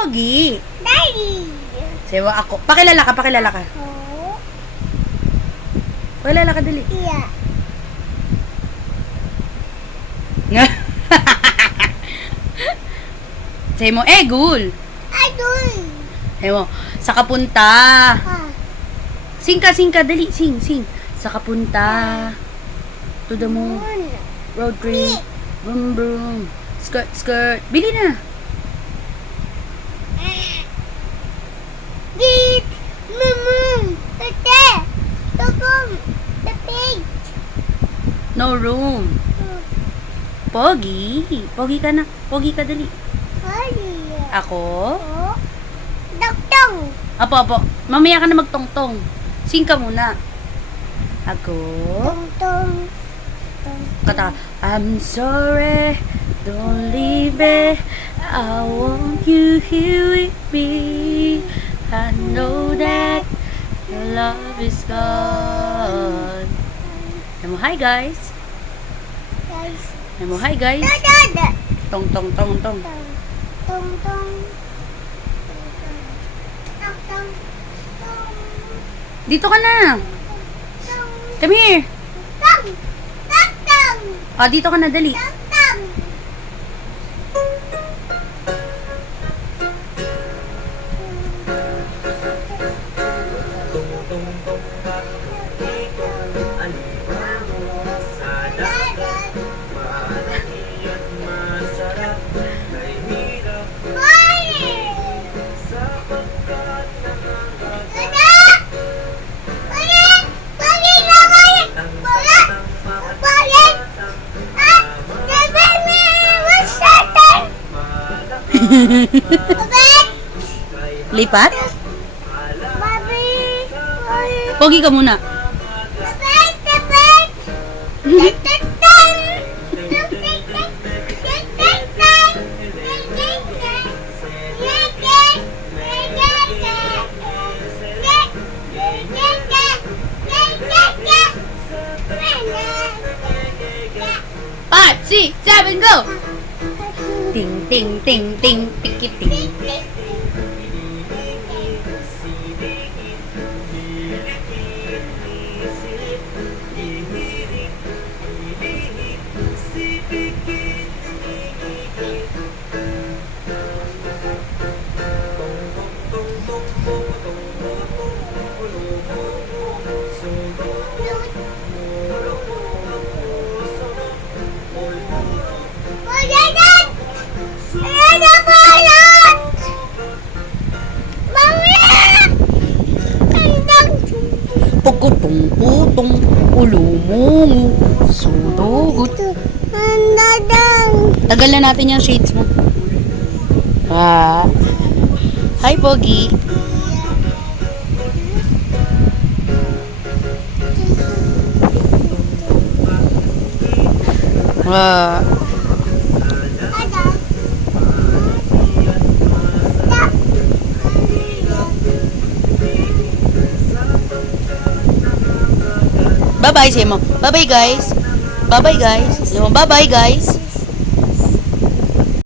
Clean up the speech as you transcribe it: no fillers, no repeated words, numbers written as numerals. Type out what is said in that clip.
Pogi. Daddy. Sewa ako. Pakilala ka, pakilala ka. Oh. Pakilala ka, dali. Yeah. Say mo, Egul. Idol. Say mo, sa kapunta. Ah. Sing ka, dali. Sing. Sa kapunta. To the moon. Road trip. Vroom, vroom. Skirt. Bili na. Beat. Mama. Tate. Togom. The pig. No room. Pogi. Pogi ka na. Pogi ka, dali. Sorry. Ako? Oh. Doktong. Apo. Mamaya ka na magtongtong. Sing ka muna. Ako? Tong. Kata, I'm sorry, don't leave me. I want you here with me. I know that your love is gone. Nemo, hi guys. Guys. Nemo, hi guys. Dada. Tong. Tong. Tong. Dito ka na. Come here. Dito ka na, dali. Lipat? Pogi ka muna. Five, six, seven, go! Ting, tiki, ting. Pagkutong-putong, ulumungu, sudugot. Tagal na natin yung shades mo. Hi, Pogi. Bye-bye, say mo. Bye-bye, guys. Bye-bye, guys. Say mo, bye-bye, guys.